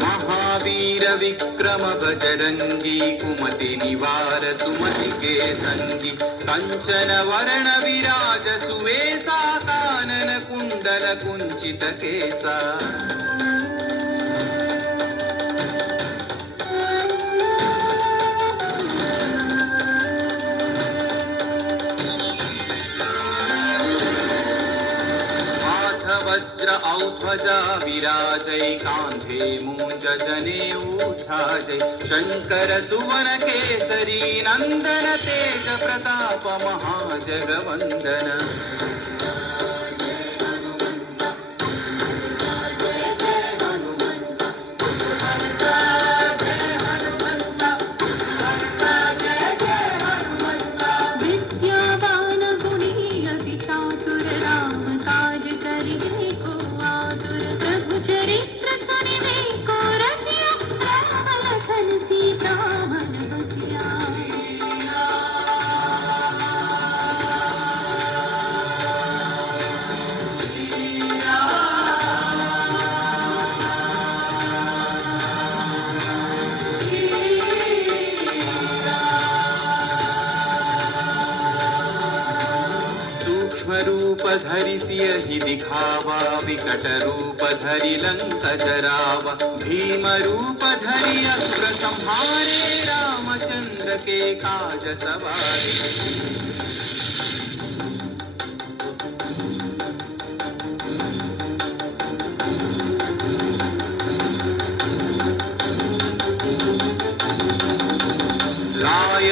महावीर विक्रम बजरंगी कुमति निवार सुमति के संगी कंचन वर्ण विराज सुवेशा कानन कुंडल कुंचित केसा वज्र औध्वजा विराजै कांधे मूंज जनेऊ छाजै शंकर सुवन केसरी नंदन तेज प्रताप महाजगवंदन रूप धरि सियहि दिखावा विकट रूप धरि लंक जरावा भीम रूप धरि असुर संहारे रामचंद्र के काज सवारे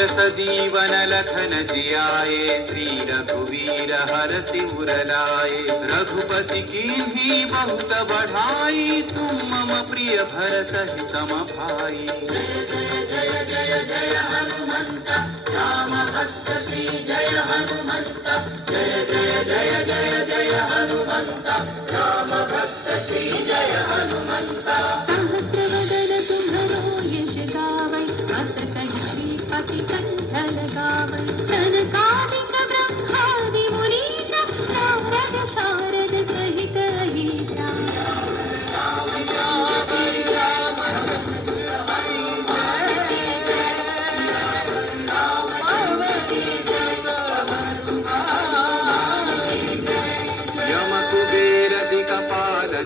सजीवन लखन जियाए श्री रघुवीर हरषि उर लाए रघुपति कीन्ही बहुत बढ़ाई तुम मम प्रिय भरत ही सम भाई। जय जय जय जय जय हनुमंत राम भक्त श्री जय हनुमंत जय जय जय जय जय हनुमंत राम भक्त श्री जय हनुमंत। सहस्रवदन तुम्हरो यश गावै अस कहि श्रीपति कंठ लगावै सनकादिक ब्रह्मादि मुनीश नारद शारद सहित अहीशा।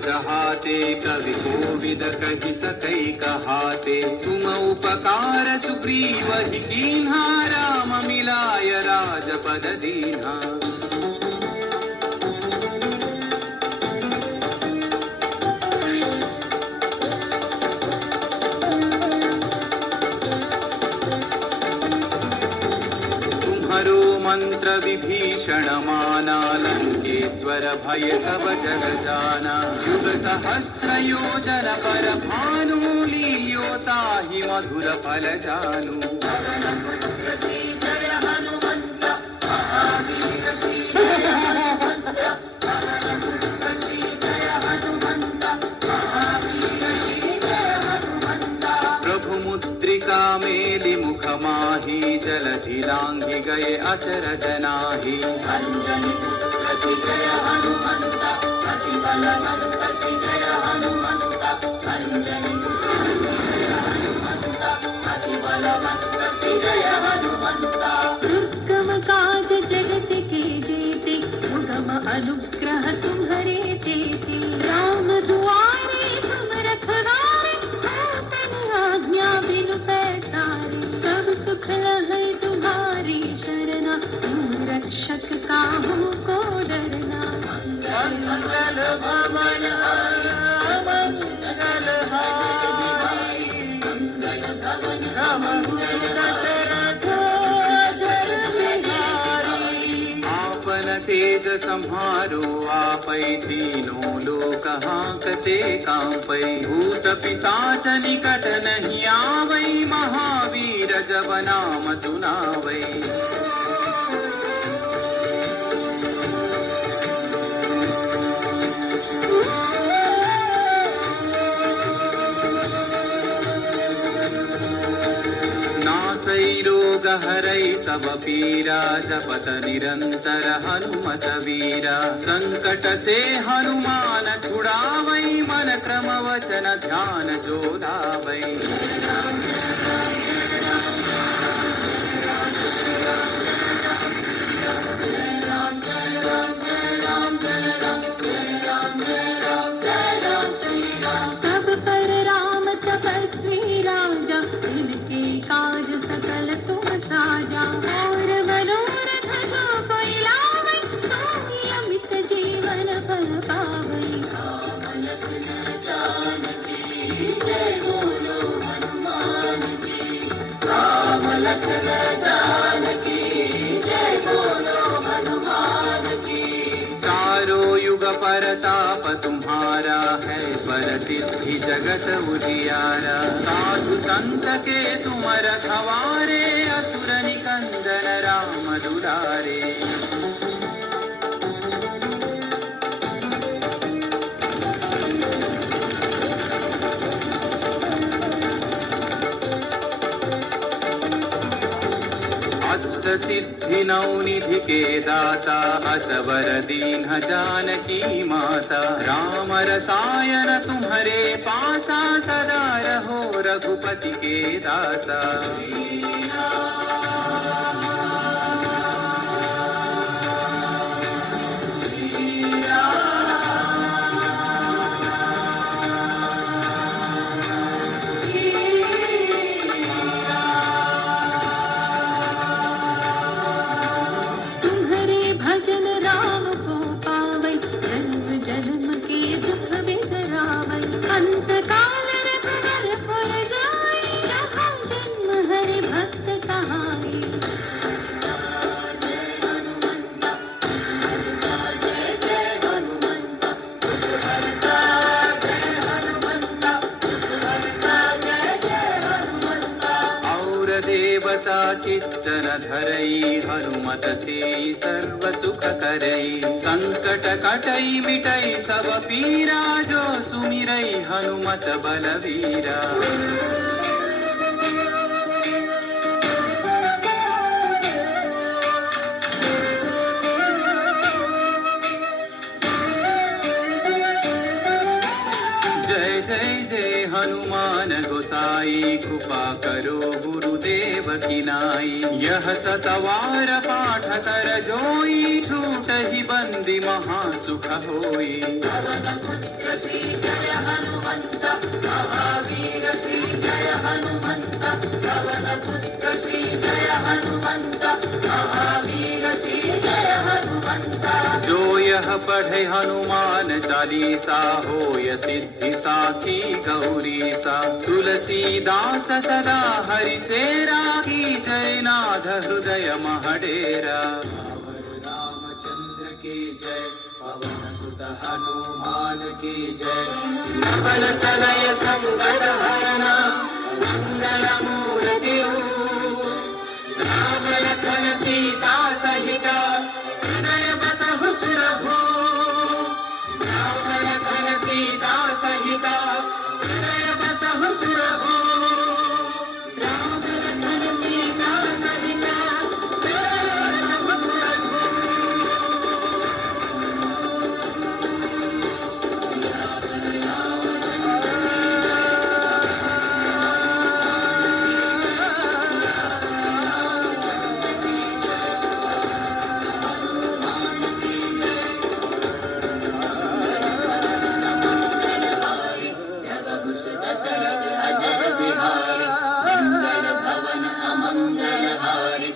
जहाते कवि कोविद कहि सकै कहाते तुम उपकार सुग्रीव ही कीन्हा राम मिलाय राजपद दीन्हा। मंत्र विभीषण माना लंकेश्वर भय सब जग जाना युग सहस्र योजन पर भानु लील्योता ही मधुर फल जानू। मेलि मुख माही जलधि लांघि गए अचरज नाही। अंजनी पुत्र श्री जय हनुमंत अति बलवंत श्री जय हनुमंत अंजनी पुत्र श्री जय हनुमंत अति बलवंत श्री जय हनुमंत। दुर्गम काज जगत के जेते सुगम अनुग्रह तुम्हारे तेते राम दुआरे तुम रखवारे आपन आज्ञा बिनु पैसारे सब सुख लहै तुम्हारी शरणा तुम रक्षक काहू को डरना। मंगल भवन मंगल हारी मंगल भवन आपन तेज संहारो आपै तीनों लोक हांकते कांपै भूत पिशाच निकट नहीं आवै महावीर जब नाम सुनावै। रोग हरै सब पीरा जपत निरंतर हनुमत वीरा संकट से हनुमान छुड़ावै मन क्रम वचन ध्यान जो लावै तब पर राम तपस्वी राजा इनके काज सकल तुम साजा और मनोरथ जो कोई लावै सोई अमित जीवन फल पावै राम लखन जानकी जय बोलो हनुमान की राम लखन जानकी जय बोलो हनुमान की चारों युग परताप तुम्हारा है पर सिद्धि जगत उजियारा साधु संत के तुम रखवारे असुर निकंदन राम दुलारे अष्ट सिद्धि नौ निधि के दाता असवर दीन जानकी माता राम रसायन तुम्हारे पासा सदा रहो रघुपति के दासा तुम्हारे भजन राम को पावै जन्म जन्म के दुख बिसरावै अंत काल रघुवर पुर जाई जहाँ जन्म हरे भक्त कहाई और देवता चित्तन धरई हनुमत से सर्व सुख करई संकट कटई मिटई सब पीरा जो सुमिरई हनुमत बलवीरा जय जय जय हनुमान गोसाई कृपा करो गुरुदेव की नाई यह सतवार पाठ कर जोई छूट ही बंदी महासुख होई पवन पुत्र श्री जय हनुमंत महावीर श्री जय हनुमंत पवन पुत्र श्री जय हनुमंत महावीर श्री जय हनुमंत जो यह पढ़े हनुमान चालीसा होय सिद्धि साखी गौरी सा तुलसीदास सदा हरि चेरा की जय नाथ हृदय महडेरा रामचंद्र की जय पवन सुत हनुमान की जय नवल तनय संकट हरना मंगल मूर्ति राम लखन सीता सहित हृदय बसहु सुरभु राम लखन सीता सहित हृदय बसहु सुरभु राम लखन सीता सहित हृदय बसहु सुरभु दशरथ अजर बिहारी मंगल भवन अमंगल हारी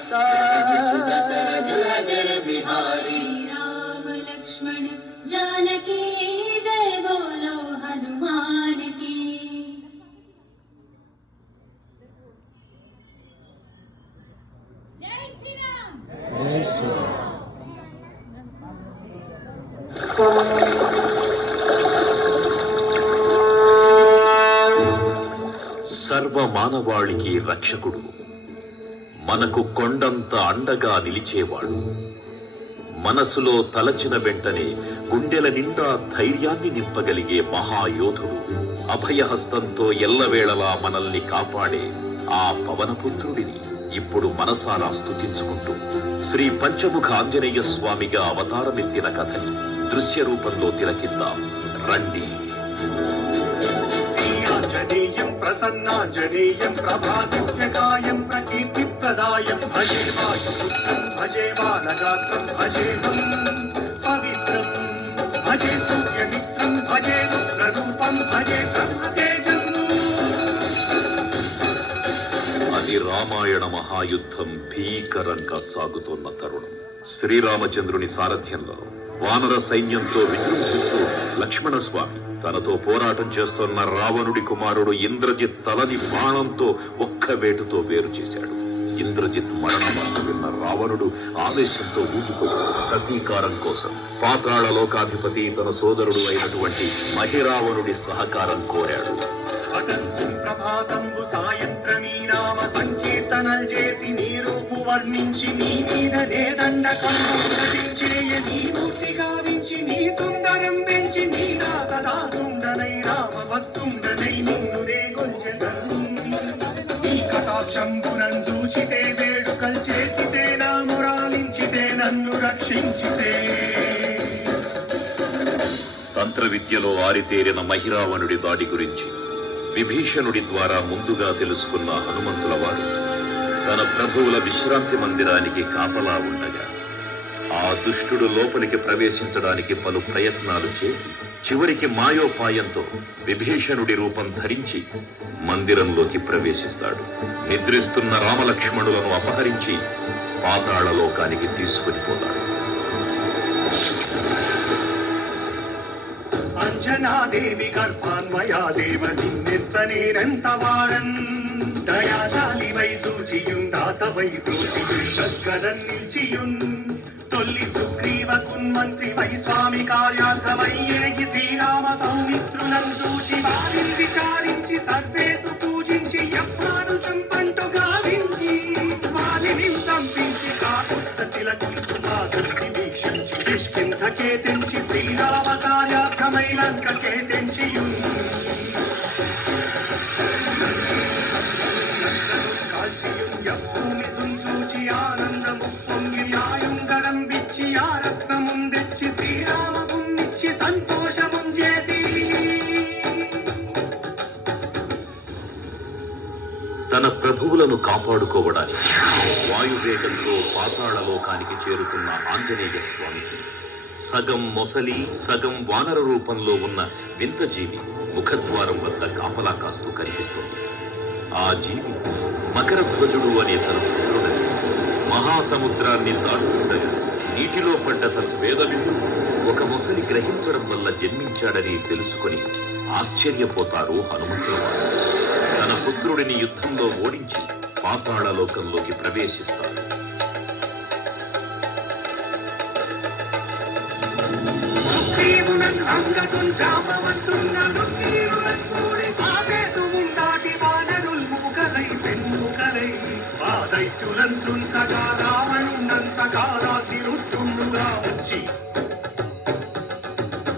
दशरथ अजर बिहारी राम लक्ष्मण जानकी जय बोलो हनुमान की సర్వ మానవాళికి రక్షకుడు, మనకు కొండంత అండగా నిలిచేవాడు, మనసులో తలచిన వెంటనే గుండెల నిండా ధైర్యాన్ని నింపగలిగే మహాయోధుడు, అభయహస్తంతో ఎల్లవేళలా మనల్ని కాపాడే ఆ పవనపుత్రుడిని ఇప్పుడు మనసారా స్తుతించుకుంటూ శ్రీ పంచముఖ ఆంజనేయ స్వామిగా అవతారమెత్తిన కథని దృశ్య రూపంలో తిలకిద్దాం రండి. ఆంజనేయం ప్రసన్నాంజనేయం ప్రభాదివ్యకాయం ప్రకీర్తిప్రదాయం భజే వాయుపుత్రం భజే బాలగాత్రం భజేహం పవిత్రం భజే సూర్యమిత్రం భజే రుద్రరూపం భజే బ్రహ్మతేజం. అది రామాయణ మహాయుద్ధం భీకరంగా సాగుతోన్న తరుణం. శ్రీరామచంద్రుని సారథ్యంలో వానర సైన్యంతో విజృంభిస్తూ లక్ష్మణస్వామి తనతో పోరాటం చేస్తున్న రావణుడి కుమారుడు ఇంద్రజిత్ తలని బాణంతో ఒక్క వేటుతో వేరు చేశాడు. ఇంద్రజిత్ మరణవార్త విన్న రావణుడు ఆవేశంతో ఊగిపోయాడు. ప్రతీకారం కోసం పాతాళ లోకాధిపతి తన సోదరుడు అయినటువంటి మహిరావణుడి సహకారం కోరాడు. ప్రభాతంబు సాయంత్రమీ నామ సంకీర్తనల్ చేసి నీ రూపు వర్ణించి నీ మీద నేదండకంచేయ నీ మూర్తి గావించి నీ సుందరం పెంచి నీ దాసదాసుండనై రామ భక్తుండనై నిన్నునే గొంచెదను. నీ కటాక్షంబునం చూచితే వేడుకల్ చేసితే నా మురాలించితే నన్ను రక్షించితే. తంత్ర విద్యలో ఆరితేరిన మహిరావణుడి దాడి గురించి విభీషణుడి ద్వారా ముందుగా తెలుసుకున్న హనుమంతుల వారు తన ప్రభువుల విశ్రాంతి మందిరానికి కాపలా ఉండగా ఆ దుష్టుడు లోపలికి ప్రవేశించడానికి పలు ప్రయత్నాలు చేసి చివరికి మాయోపాయంతో విభీషణుడి రూపం ధరించి మందిరంలోకి ప్రవేశిస్తాడు. నిద్రిస్తున్న రామలక్ష్మణులను అపహరించి పాతాళ లోకానికి తీసుకుని పోతాడు. అంజనాదేవి గర్భాన్వయా దేవ నిన్నెచ్చనేరెంత వాడన్ దయాశాలి వై చూచియుందాతవై దోషిగదన్ నిల్చియున్ తొల్లి సుగ్రీవ కున్మంత్రి వై స్వామి కార్యార్థమై ఏగి శ్రీరామ సౌమిత్రులను చూచి వారిని విచారించి సర్వేసు పూజించి ఎప్పాను చంపంటు గావించి వాలిని సంపించి కాకుత్సతిలకు దృష్టి వీక్షించి కిష్కింధకే తెంచి శ్రీరామ కార్యార్థమై లంకకే తెంచియున్ కాల్చియున్ యప్పూమి చూచి ఆనందము పొంగి ఆయుంగరం విచ్చి ఆ రత్నముందెచ్చి శ్రీరామమున్నిచ్చి సంతోషముం చేసి. తన ప్రభువులను కాపాడుకోవడానికి వాయువేగంతో పాతాళ లోకానికి చేరుకున్న ఆంజనేయ స్వామికి సగం మొసలి సగం వానర రూపంలో ఉన్న వింత జీవి ముఖద్వారం వద్ద కాపలా కాస్తూ కనిపిస్తుంది. ఆ జీవి మకరధ్వజుడు అనే తన పుత్రుడని మహాసముద్రాన్ని దాటుతుండగా నీటిలో పడ్డ తన వేదవిందు ఒక మొసలి గ్రహించడం వల్ల జన్మించాడని తెలుసుకొని ఆశ్చర్యపోతారు హనుమంతుల వారు. తన పుత్రుడిని యుద్ధంలో ఓడించి పాతాళ లోకంలోకి ప్రవేశిస్తారు.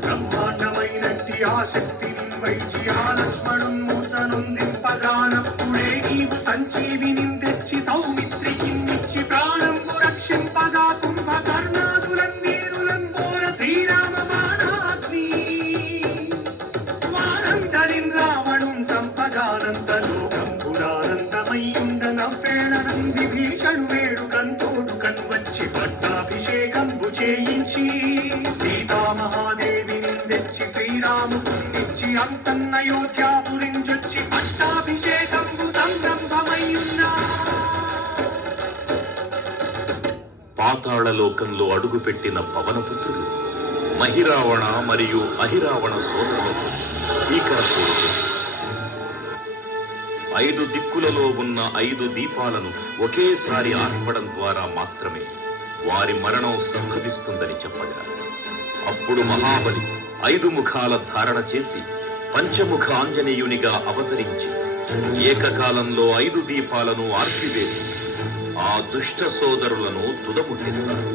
బ్రహ్మాండమైనట్టి ఆసక్తి వైచి ఆ లక్ష్మణున్ మూర్తనుందింపగానప్పుడే నీవు సంజీవిని తెచ్చి సౌమిత్రికి నిచ్చి ప్రాణంపు రక్షింపగా కుంభకర్ణాదులన్ వీరులన్ బోర శ్రీరామ బాణాగ్ని వారంతరిన్ రావణున్ సంపగానంత లోకంబురానందమయ్యుండ నవ్వేళనం విభీషణు వేడుకంతోడు కన్వచ్చి పట్టాభిషేకంబు చేయించి సీతామహాదేవిని తెచ్చి శ్రీరామునిచ్చి అంతన్నయోధ్యాపురించొచ్చి పట్టాభిషేకంబు సంరంభమయ్యున్నా. పాతాళ లోకంలో అడుగుపెట్టిన పవనపుత్రులు మహిరావణ మరియు అహిరావణ సోదరులతో భీకరపూర్వకం 5 దిక్కులలో ఉన్న 5 దీపాలను ఒకేసారి ఆర్పడం ద్వారా మాత్రమే వారి మరణం సంభవిస్తుందని చెప్పగా అప్పుడు మహాబలి 5 ముఖాల ధారణ చేసి పంచముఖ ఆంజనేయునిగా అవతరించి ఏకకాలంలో 5 దీపాలను ఆర్పివేసి ఆ దుష్ట సోదరులను తుదముట్టిస్తారు.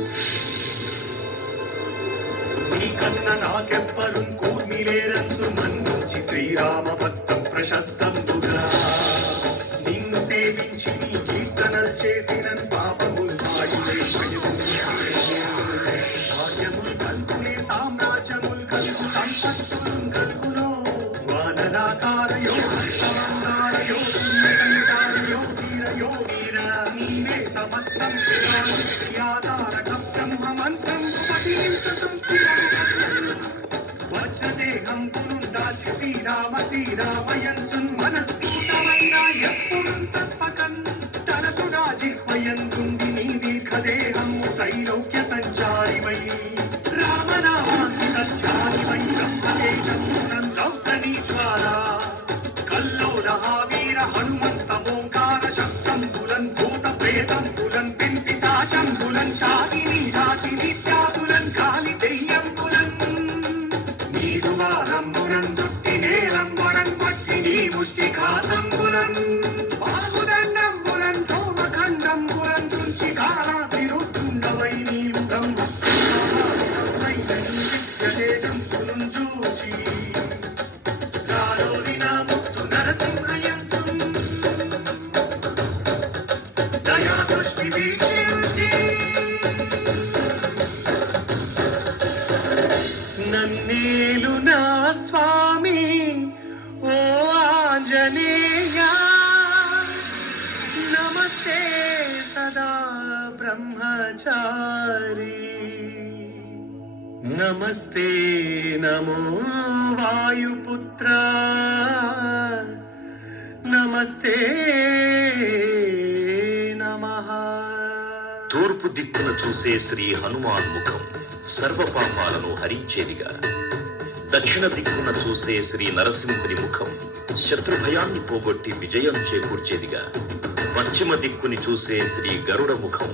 నీకన్న నాకెవ్వరు కూర్మిలేరన్సు మన్నుంచి శ్రీరామ భక్తం ప్రశస్తంబుగా నిన్ను సేవించి నీ కీర్తనల్ చేసి నన్నేలు నా స్వామి ఓ ఆంజనేయ నమస్తే సదా బ్రహ్మచారి నమస్తే నమో వాయుపుత్ర నమస్తే నమః. తూర్పు దిక్కున చూసే శ్రీ హనుమాన్ ముఖం సర్వ పాపాలను హరించేదిగా, దక్షిణ దిక్కున చూసే శ్రీ నరసింహుని ముఖం శత్రుభయాన్ని పోగొట్టి విజయం చేకూర్చేదిగా, పశ్చిమ దిక్కుని చూసే శ్రీ గరుడ ముఖం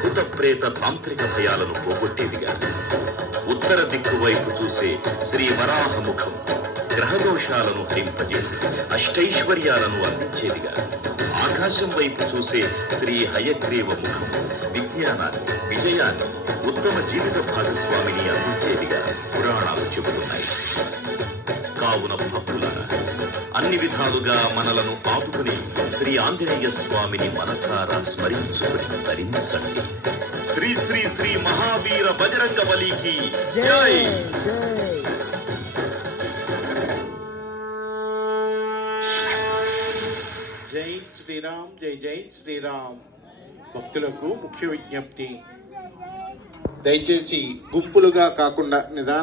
భూత ప్రేత తాంత్రిక భయాలను పోగొట్టేదిగా, ఉత్తర దిక్కు వైపు చూసే శ్రీ వరాహ ముఖం గ్రహదోషాలను హరింపజేసి అష్టైశ్వర్యాలను అందించేదిగా, ఆకాశం వైపు చూసే శ్రీ హయగ్రీవ ముఖం విజ్ఞానాన్ని, విజయాన్ని, ఉత్తమ జీవిత భాగస్వామిని అందించేదిగా పురాణాలు చెబుతున్నాయి. కావున భక్తులారా, అన్ని విధాలుగా మనలను ఆపుకుని శ్రీ ఆంజనేయ స్వామిని మనసారా స్మరించుకుని ధరించండి. శ్రీ శ్రీ శ్రీ మహావీర బజరంగ బలికి జై. జై శ్రీరామ్, జై జై శ్రీరామ్. భక్తులకు ముఖ్య విజ్ఞప్తి, దయచేసి గుంపులుగా కాకుండా నిదానంగా